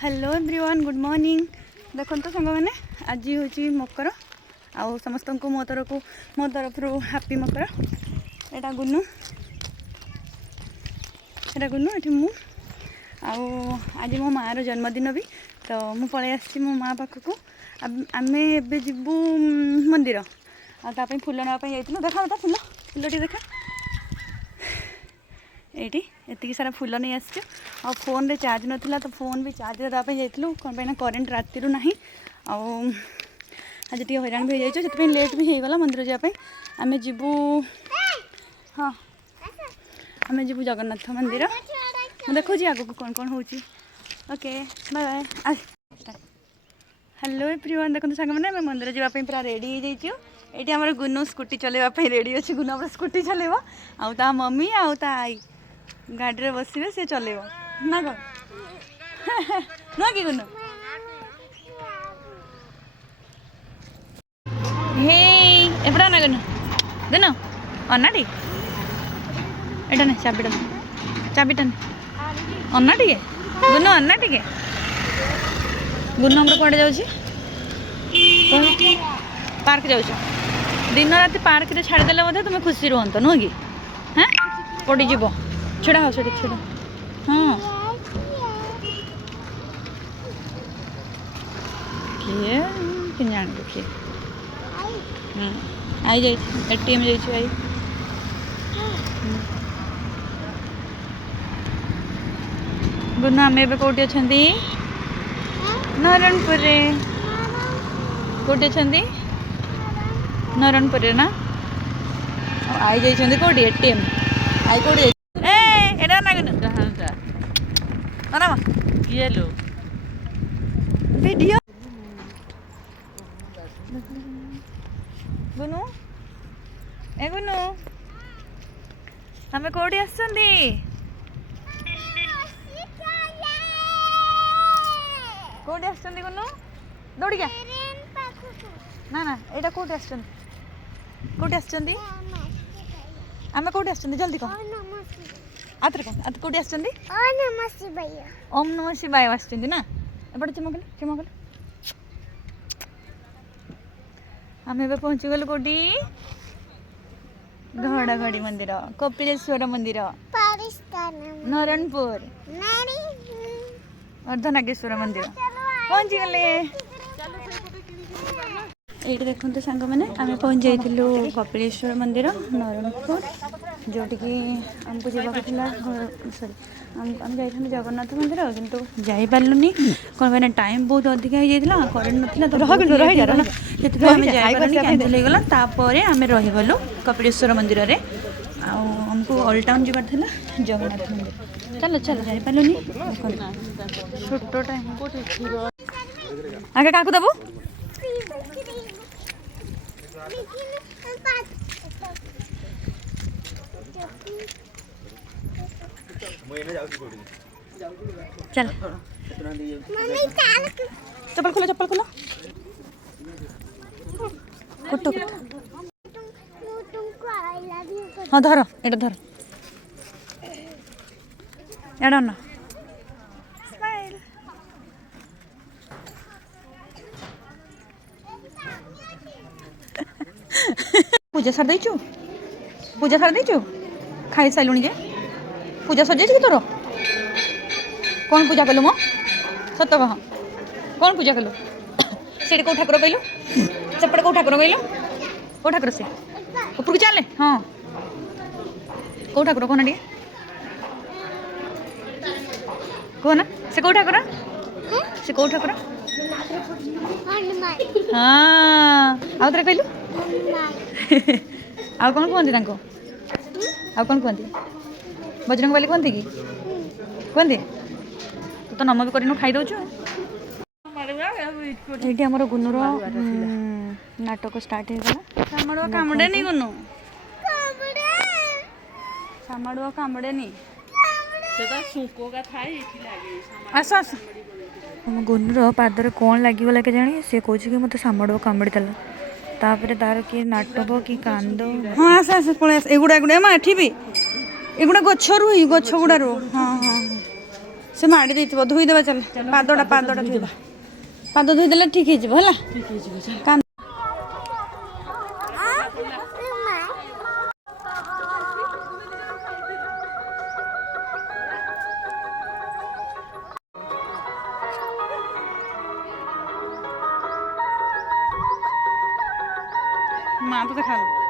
Hello everyone good morning. देखो तो सांग मैंने आज हूँ मकर आउ समस्त को मो तरफ हैप्पी मकर। एटा गुन्नू ये मु आज मो मार जन्मदिन भी तो मु पलि आसी मो माँ पाखक। आम ए जीवु मंदिर आपाई फुल नापी जाइलु। देखा फुल फुलटी देखा ये एति सारा फुल नहीं आसो आ फोन रे चार्ज नाला तो फोन भी चार्ज देवाई जाइलु कौन पाई करेन्ट राति ना आज टी हैरान भी हो जाए लेट भी होगला मंदिर जावाई। आम जीवु हाँ आम जीवु जगन्नाथ मंदिर मुझे देखुची आग को कौन कौन हो। Okay bye bye. Hello everyone देखो सांग मैंने मंदिर जावाई पूरा रेडी हो जाइए। ये आम गुन्नू स्कूटी चलवाई रेडी अच्छी। गुन्नू आम स्कूटी चलेब आ मम्मी आ आई गाड़ी रे बसवे सी चलेब ना कौन ना कि गुन्नू हे एपड़ा ना गुन्नू गुन्नू अन्ना टी एटा ना चाबिटा अन्ना टी गुन्नू अन्ना टी गुन्नू हमर कड़े जाऊँ पार्क जाऊँ दिन राति पार्क रे छाड़देले बोधे तुम खुशी रुहत नुह कि हाँ पड़ी जीव छेड़ा हो छेड़ा हाँ किए कि जान किए आई जा एटीएम जा गुन्नू आम ए कौटी अच्छा नारायणपुर कौटी अच्छा नारायणपुर ना आई जाइए कौटी एटीएम आई कौटी एटा ना ना किए लो वीडियो गुनू ए गुनू आमे कौटी आसछंदी कौटी आसछंदी गुनू दौड़ी क्या ना ना एटा कौटी आसछंदी कौटी आसछंदी आमे कौटी आसछंदी जल्दी कह आतरे कह आत कौटी आसछंदी ओम नमः शिवाय आसछंदी ना एपटे चमकले आम ए पहुँची गलु कौटी घड़ाघड़ी मंदिर कपिलेश्वर मंदिर नारायणपुर अर्धनागेश्वर मंदिर पहुँची गले। ये देखते तो सांग मैंने आम पहुँच जाइलु कपिलेश्वर मंदिर नारायणपुर जोटि आमको जावाक सॉरी आम जा जगन्नाथ मंदिर किंतु जापारूनी कौन मैंने टाइम बहुत अधिक हो करेन्ट नाला तो कैंसल होगला। तापर आम रहीगलु कपिलेश्वर मंदिर रे आमको ओल्ड टाउन जाबार था जगन्नाथ मंदिर। चलो चलो जापारूनी छोट टाइम आगे क्या दबू चल चप्पल खोलो कुट्टो हाँ धर एटा धर एड़ा ना पूजा सार देचु खाई सारूनी जे पूजा सजे कि तोर कौन पूजा कलु मो सत कह कौन पूजा कलु से कौ ठाकुर कहलु सेपटे कौ ठाकुर कहलु कौ ठाकुर से ऊपर चले हाँ कौ ठाकुर कहना टे कहना से कौ ठाकुर हाँ आउ थे कहलु आउ कौन कहते आउ कौन कहते बजरंग बाली कहते कि कहते तो नम भी कर खाई दौचु। ये आम गुन्नूर नाटक स्टार्ट होगा कामुड़े नहीं गुन्नू सामाड़ुआ कामुड़े नहीं आस आस गुन्नूर पादर कौन लगिगला के जानी सी कौन कि मत सामाड़ुआ कामुड़ी देला तापर तार कि नाटक कि कांद हाँ आस आस पलि आस एगुड़ा एगुड़ा एमा एठी भी एगुड़ा गछ गुड़ारू हाँ हाँ से माड़ी देइथिबो धोई देबा चल पादोटा धोई देबा पाद धोई देले ठीक हे जिवो हला ठीक माँ तो खा लो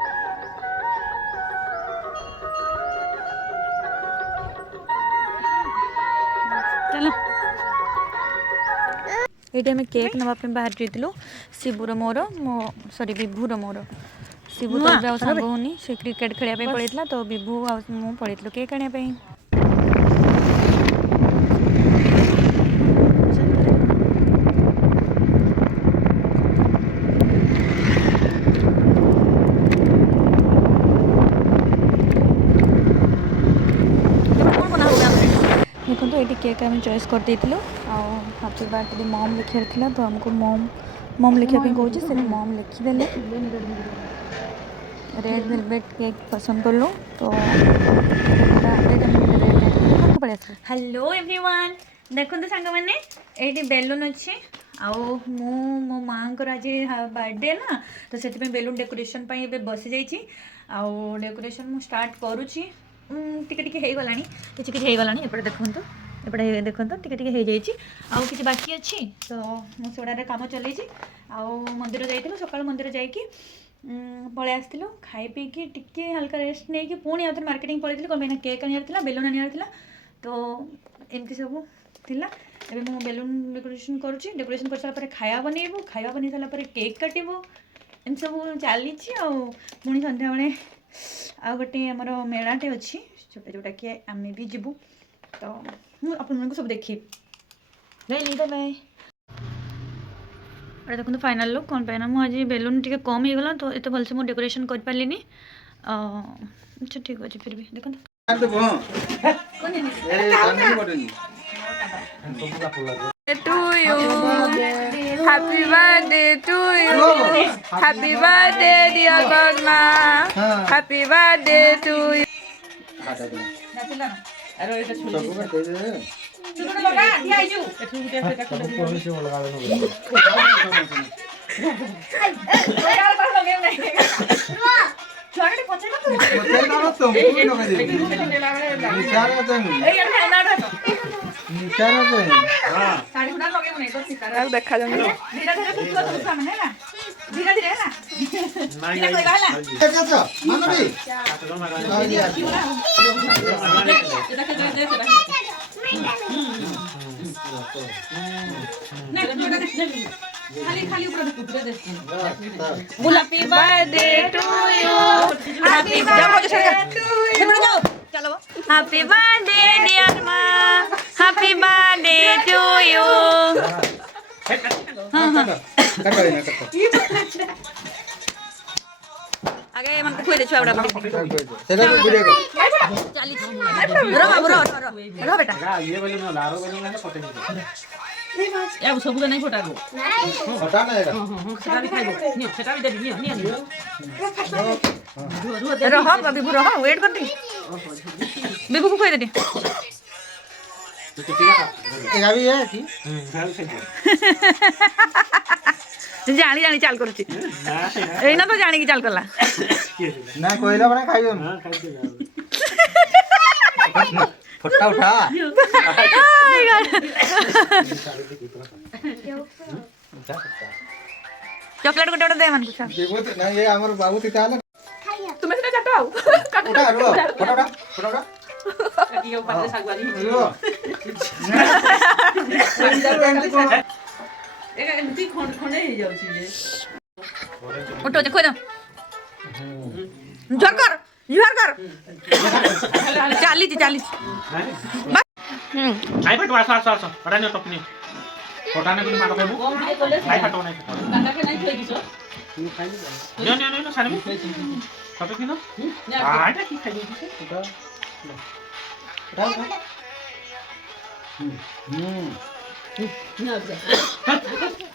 चलो ये आम केक नापी बाहर जाइलु शिवुर मोर मो सॉरी विभुर मोर शिवु तो जाओ सांग होनी से क्रिकेट खेलने पड़ता तो विभु आ पड़ेलु केक आने देखो तो ये केक आम चॉइस कर देलु हैप्पी बर्थडे मॉम लिखार था तो हमको मॉम लिखापी कौच से मॉम लिखिदेले रेड वेलवेट केक पसंद कलु तो हेलो एवरीवन देखो तो सांग मैंने ये बेलून अच्छे आउ मो माँ को आज बर्थडे ना तो से बेलून डेकोरेशन बसी जाइए आउ डेकोरेशन मु स्टार्ट करुच्ची टिके गलानी किसी गलानी एपटे देखो एपटे देखो टिके हो जाइए आउ कि बाकी अच्छी तो मुझे काम चल मंदिर जाइए सकाल मंदिर जाकि पलि आसलु खाई पीकी टिके हल्का रेस्ट नहीं कि पुणी आउ मार्केटिंग पलैली कौन केक आनी बेलून आनी तो एमती सब थिला एबे मु बेलून डेकोरेशन करुच्ची डेकोरेशन कर सारा खाया बनइबू खाया बन सारा केक काटबू एम सब चली पुणी संध्या बेले आ गोटे आमर मेलाटे अच्छी छोटा जोटा कि आम भी जीवु तो मुझे सब देखी गई बाय अरे देखो फाइनल लुक कौन पाइना मुझे बेलून टी कम हो गला तो ये भलसे मुझे डेकोरेशन कर पारे अच्छा ठीक अच्छे फिर भी देखो to you. Happy birthday to you. Happy birthday dear Godma. Happy birthday to you. देखा Happy birthday to you. Happy birthday to you. चलो Happy birthday dear ma. Happy birthday to you. आगे मन को खुले छुआ बड़ा सेटा वीडियो को चली रो बेटा ये बोले ना लारो बोले ना फोटो नहीं या सब नहीं फोटा को फोटा ना एगा सेटा भी खाइबो नियो सेटा भी दे नियो रहो बिबू रहो वेट कर दी बिबू को खोई दे एगा भी है की जानी जानी चाल करूची एना तो जानी की चाल करला ना कोइला बना खाइयो ना फटा उठा चॉकलेट गोटे दे मन कुछ देबो तो ना ये हमर बाबू के चाल तुम से काटो उठा रो फटा काटियो पाले सागवानी एक एमती खंडे हो जाउची ये उठो देखो ना जोर कर चालीस आई फट वास हटा न टपनी फोटाने को मार देबो आई फटो नहीं काका के नहीं खोई दिसो तू खाई ले न सारे में कतो किनो आटा की खाई दिसो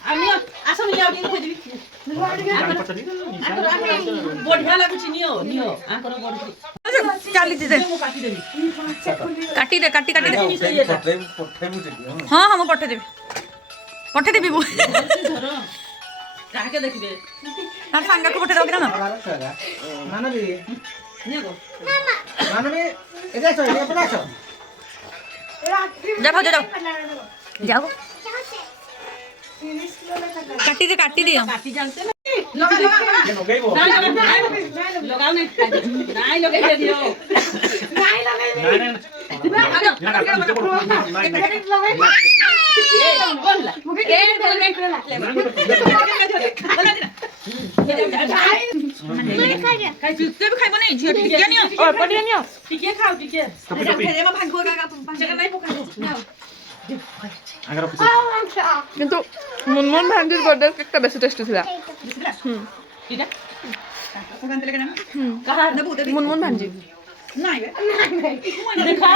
आनियो आसो नियो दिन खोइ दिबी बढ़िया लागुची नियो आकर बढी ଚାଲିଛି ଦେ କାଟି ଦେ କାଟି କାଟି ଦେ ହଁ ହଁ ମୁଁ ପଠେଇଦେବି ମୁଁ କାହାକେ ଦେଖିବେ ତାର ସାଙ୍ଗକୁ ପଠେଇଦେବ କି ନା ଯା ଭାଉଜ ଯାଅ ଯାଅ କାଟି ଦିଅ କାଟି ଜାଣତେ ନା ଲଗାଉ ନାଇଁ ନାଇଁ ଲଗେଇ ଦିଅ ଖାଇବ ନାଇଁ ଝିଅ ଟିକେ ନିଅ ଟିକେ ଖାଉ ଟିକେ কিন্তু মুনমুন ভাঞ্জির বার্থডে কেকটা বেশি টেস্টি ছিল মুনমুন ভাঞ্জি দেখা